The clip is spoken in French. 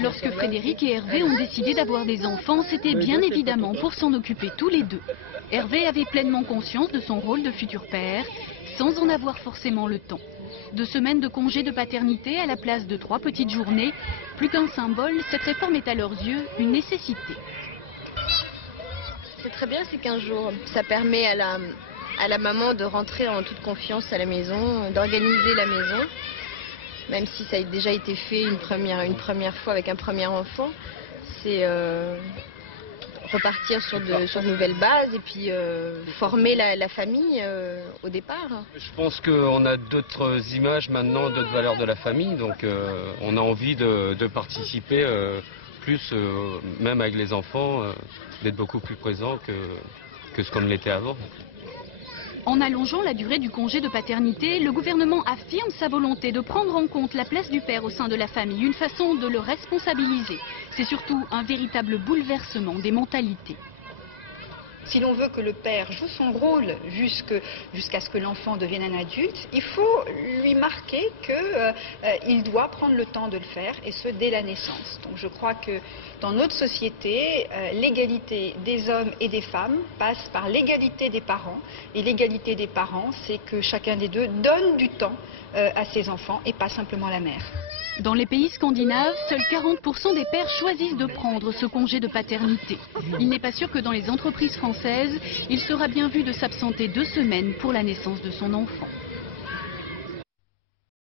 Lorsque Frédéric et Hervé ont décidé d'avoir des enfants, c'était bien évidemment pour s'en occuper tous les deux. Hervé avait pleinement conscience de son rôle de futur père, sans en avoir forcément le temps. 2 semaines de congé de paternité à la place de 3 petites journées, plus qu'un symbole, cette réforme est à leurs yeux une nécessité. C'est très bien ces 15 jours. Ça permet à la maman de rentrer en toute confiance à la maison, d'organiser la maison. Même si ça a déjà été fait une première fois avec un premier enfant, c'est repartir sur de nouvelles bases et puis former la famille au départ. Je pense qu'on a d'autres images maintenant, d'autres valeurs de la famille, donc on a envie de participer plus, même avec les enfants, d'être beaucoup plus présent que ce qu'on l'était avant. En allongeant la durée du congé de paternité, le gouvernement affirme sa volonté de prendre en compte la place du père au sein de la famille, une façon de le responsabiliser. C'est surtout un véritable bouleversement des mentalités. Si l'on veut que le père joue son rôle jusqu'à ce que l'enfant devienne un adulte, il faut lui marquer qu'il doit prendre le temps de le faire, et ce dès la naissance. Donc je crois que dans notre société, l'égalité des hommes et des femmes passe par l'égalité des parents. Et l'égalité des parents, c'est que chacun des deux donne du temps à ses enfants et pas simplement la mère. Dans les pays scandinaves, seuls 40% des pères choisissent de prendre ce congé de paternité. Il n'est pas sûr que dans les entreprises françaises, il sera bien vu de s'absenter 2 semaines pour la naissance de son enfant.